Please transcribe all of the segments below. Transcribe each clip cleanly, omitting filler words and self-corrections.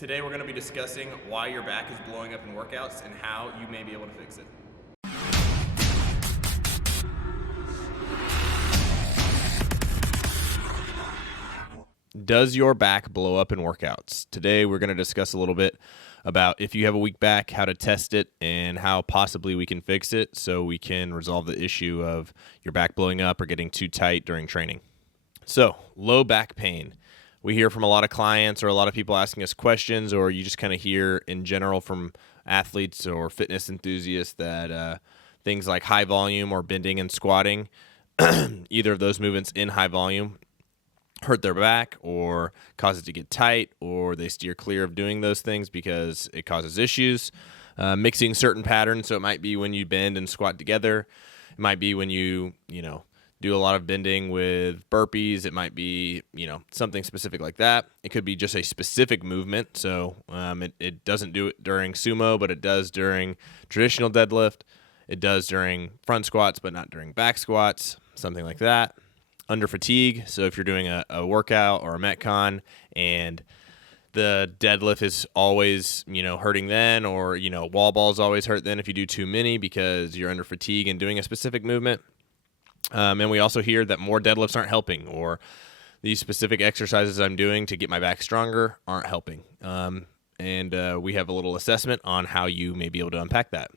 Today we're going to be discussing why your back is blowing up in workouts and how you may be able to fix it. Does your back blow up in workouts? Today we're going to discuss a little bit about if you have a weak back, how to test it, and how possibly we can fix it so we can resolve the issue of your back blowing up or getting too tight during training. So, low back pain. We hear from a lot of clients or a lot of people asking us questions, or you just kind of hear in general from athletes or fitness enthusiasts that things like high volume or bending and squatting, either of those movements in high volume, hurt their back or cause it to get tight, or they steer clear of doing those things because it causes issues. Mixing certain patterns, so it might be when you bend and squat together. It might be when you do a lot of bending with burpees. It might be, something specific like that. It could be just a specific movement. So it doesn't do it during sumo, but it does during traditional deadlift. It does during front squats, but not during back squats, something like that. Under fatigue. So if you're doing a workout or a Metcon and the deadlift is always, hurting then, or, wall balls always hurt then if you do too many because you're under fatigue and doing a specific movement. And we also hear that more deadlifts aren't helping, or these specific exercises I'm doing to get my back stronger aren't helping. And we have a little assessment on how you may be able to unpack that.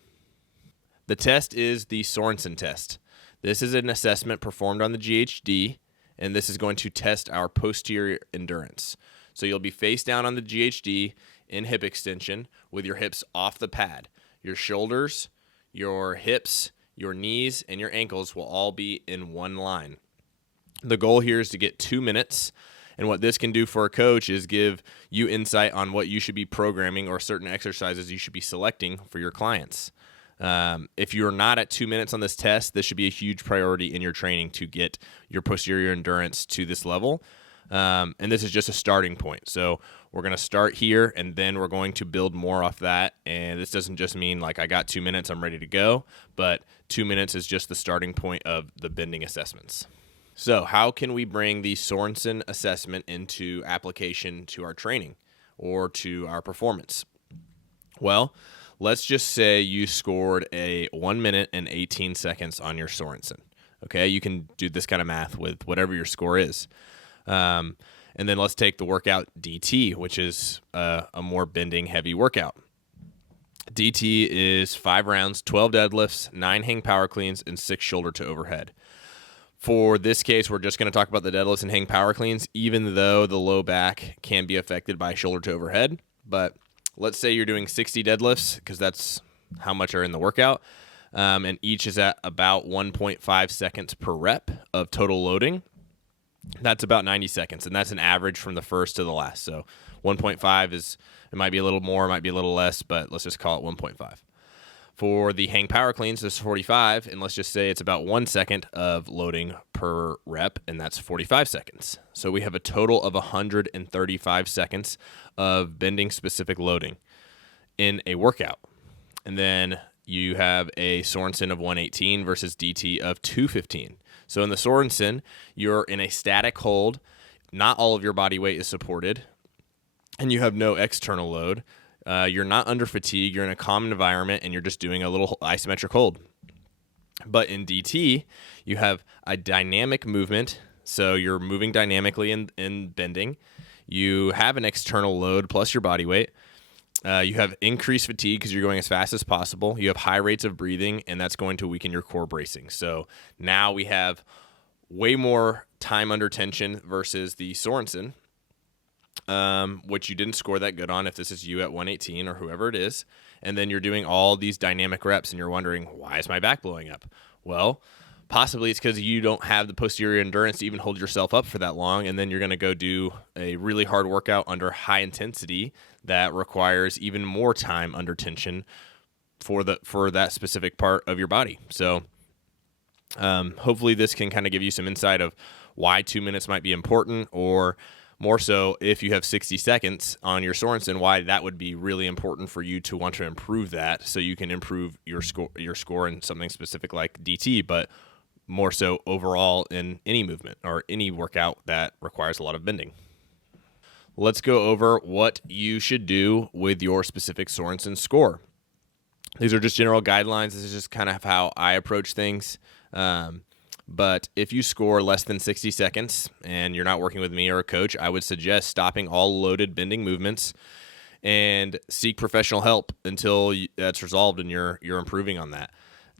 The test is the Sorensen test. This is an assessment performed on the GHD, and this is going to test our posterior endurance. So you'll be face down on the GHD in hip extension with your hips off the pad. Your shoulders, your hips, your knees, and your ankles will all be in one line. The goal here is to get 2 minutes, and what this can do for a coach is give you insight on what you should be programming or certain exercises you should be selecting for your clients. If you're not at 2 minutes on this test, this should be a huge priority in your training to get your posterior endurance to this level. And this is just a starting point. So we're going to start here, and then we're going to build more off that. And this doesn't just mean like I got 2 minutes, I'm ready to go, but 2 minutes is just the starting point of the bending assessments. So how can we bring the Sorensen assessment into application to our training or to our performance? Well, let's just say you scored a 1 minute and 18 seconds on your Sorensen. Okay, you can do this kind of math with whatever your score is. And then let's take the workout DT, which is a more bending heavy workout. DT is 5 rounds, 12 deadlifts, 9 hang power cleans, and 6 shoulder to overhead. For this case, we're just going to talk about the deadlifts and hang power cleans, even though the low back can be affected by shoulder to overhead. But let's say you're doing 60 deadlifts, because that's how much are in the workout, and each is at about 1.5 seconds per rep of total loading. That's about 90 seconds, and that's an average from the first to the last. So 1.5 is, it might be a little more, it might be a little less, but let's just call it 1.5. For the hang power cleans, there's 45, and let's just say it's about 1 second of loading per rep, and that's 45 seconds. So we have a total of 135 seconds of bending-specific loading in a workout. And then you have a Sorensen of 118 versus DT of 215. So in the Sorensen, you're in a static hold. Not all of your body weight is supported, and you have no external load. You're not under fatigue. You're in a calm environment, and you're just doing a little isometric hold. But in DT, you have a dynamic movement, so you're moving dynamically in bending. You have an external load plus your body weight. You have increased fatigue because you're going as fast as possible. You have high rates of breathing, and that's going to weaken your core bracing. So now we have way more time under tension versus the Sorensen, which you didn't score that good on if this is you at 118 or whoever it is. And then you're doing all these dynamic reps, and you're wondering, why is my back blowing up? Well, possibly it's because you don't have the posterior endurance to even hold yourself up for that long, and then you're going to go do a really hard workout under high intensity that requires even more time under tension for that specific part of your body. So hopefully this can kind of give you some insight of why 2 minutes might be important, or more so if you have 60 seconds on your Sorensen, why that would be really important for you to want to improve that so you can improve your score in something specific like DT, but more so overall in any movement or any workout that requires a lot of bending. let's go over what you should do with your specific Sorensen score. These are just general guidelines. This is just kind of how I approach things. But if you score less than 60 seconds and you're not working with me or a coach, I would suggest stopping all loaded bending movements and seek professional help until that's resolved and you're improving on that.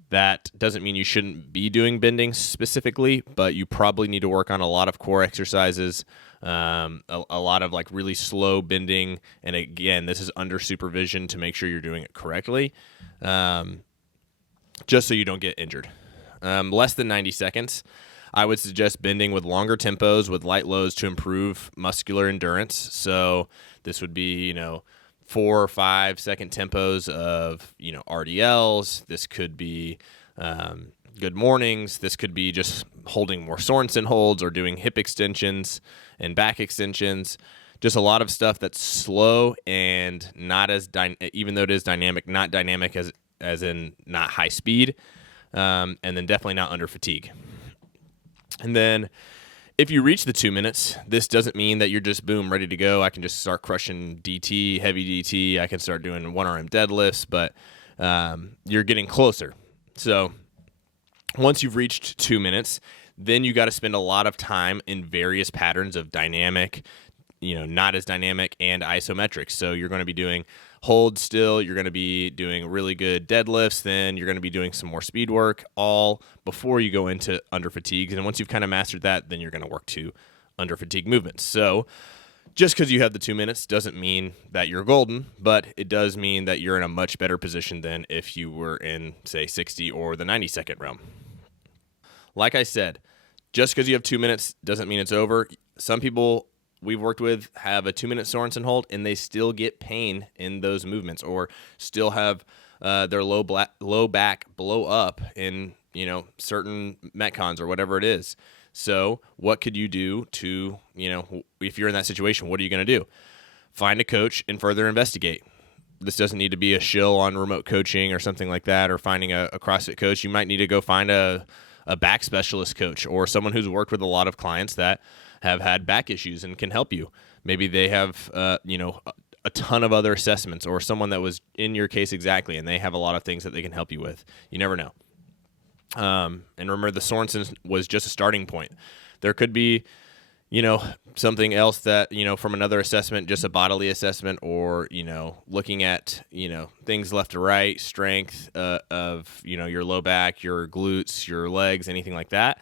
That doesn't mean you shouldn't be doing bending specifically, but you probably need to work on a lot of core exercises, a lot of like really slow bending. And again, this is under supervision to make sure you're doing it correctly, just so you don't get injured. Less than 90 seconds, I would suggest bending with longer tempos with light loads to improve muscular endurance. So this would be, 4 or 5 second tempos of, RDLs. This could be good mornings. This could be just holding more Sorensen holds or doing hip extensions and back extensions. Just a lot of stuff that's slow and not as, even though it is dynamic, not dynamic as in not high speed. And then definitely not under fatigue. And then if you reach the 2 minutes, this doesn't mean that you're just, boom, ready to go. I can just start crushing DT, heavy DT. I can start doing 1RM deadlifts, but you're getting closer. So once you've reached 2 minutes, then you got to spend a lot of time in various patterns of dynamic, not as dynamic, and isometric. So you're going to be doing hold still, you're going to be doing really good deadlifts, then you're going to be doing some more speed work, all before you go into under fatigue. And once you've kind of mastered that, then you're going to work to under fatigue movements. So just because you have the 2 minutes doesn't mean that you're golden, but it does mean that you're in a much better position than if you were in, say, 60 or the 90-second realm. Like I said, just because you have 2 minutes doesn't mean it's over. Some people we've worked with have a 2-minute Sorensen hold and they still get pain in those movements, or still have their low back blow up in certain metcons or whatever it is. So what could you do to, if you're in that situation, what are you going to do? Find a coach and further investigate. This doesn't need to be a shill on remote coaching or something like that, or finding a CrossFit coach. You might need to go find a back specialist coach, or someone who's worked with a lot of clients that have had back issues and can help you. Maybe they have, a ton of other assessments, or someone that was in your case exactly, and they have a lot of things that they can help you with. You never know. And remember, the Sorensen was just a starting point. There could be, something else that, from another assessment, just a bodily assessment, or, looking at, things left to right, strength of, your low back, your glutes, your legs, anything like that.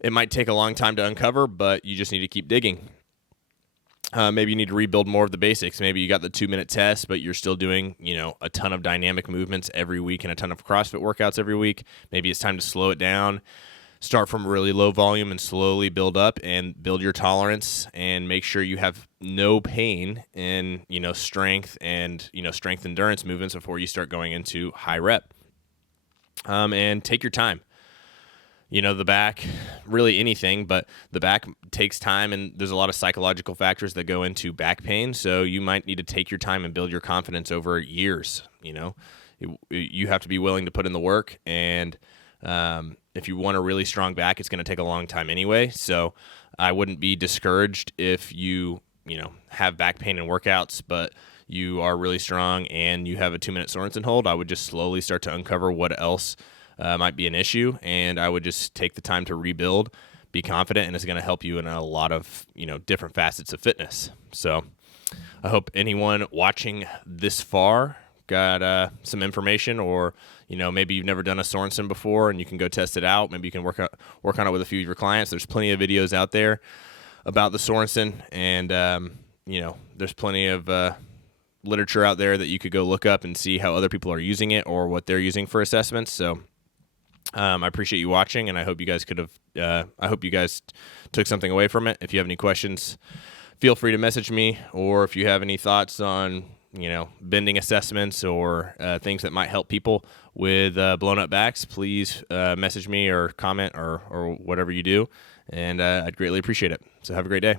It might take a long time to uncover, but you just need to keep digging. Maybe you need to rebuild more of the basics. Maybe you got the 2-minute test, but you're still doing, a ton of dynamic movements every week and a ton of CrossFit workouts every week. Maybe it's time to slow it down, start from really low volume and slowly build up and build your tolerance, and make sure you have no pain in, strength and, strength endurance movements before you start going into high rep. And take your time. The back, really anything, but the back takes time, and there's a lot of psychological factors that go into back pain. So you might need to take your time and build your confidence over years. You have to be willing to put in the work, and if you want a really strong back, it's going to take a long time anyway. So I wouldn't be discouraged if you have back pain in workouts, but you are really strong and you have a 2-minute Sorensen hold. I would just slowly start to uncover what else might be an issue, and I would just take the time to rebuild, be confident, and it's going to help you in a lot of different facets of fitness. So I hope anyone watching this far got some information, or maybe you've never done a Sorensen before and you can go test it out. Maybe you can work on it with a few of your clients. There's plenty of videos out there about the Sorensen, and there's plenty of literature out there that you could go look up and see how other people are using it or what they're using for assessments. So I appreciate you watching, and I hope you guys I hope you guys took something away from it. If you have any questions, feel free to message me, or if you have any thoughts on, bending assessments or things that might help people with blown up backs, please message me or comment or whatever you do, and I'd greatly appreciate it. So have a great day.